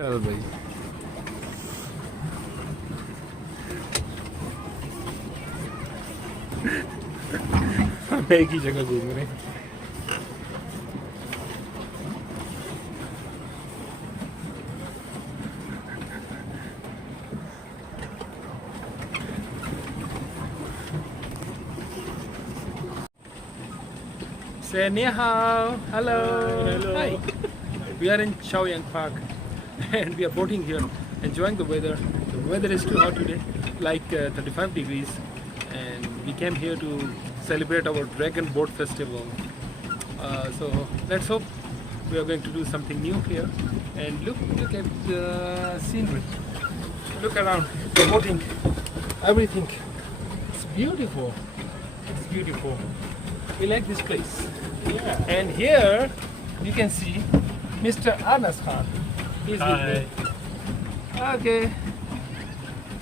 चल भाई हम एक ही जगह घूम रहे हैं। Say ni hao. Hello. Hello. Hi. We are in Qu Yuan Park and we are boating here, enjoying the weather. The weather is too hot today, like 35 degrees, and we came here to celebrate our Dragon Boat Festival. So let's hope we are going to do something new here. And look at the scenery. Look around, the boating, everything. It's beautiful. It's beautiful. We like this place. Yeah. And here you can see Mr. Anas Khan. He's with me. Okay.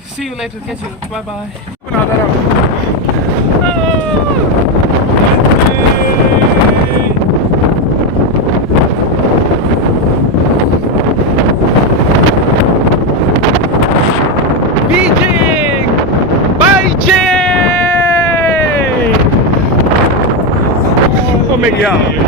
See you later. Catch you. Bye bye. Beijing! Beijing! Oh my God.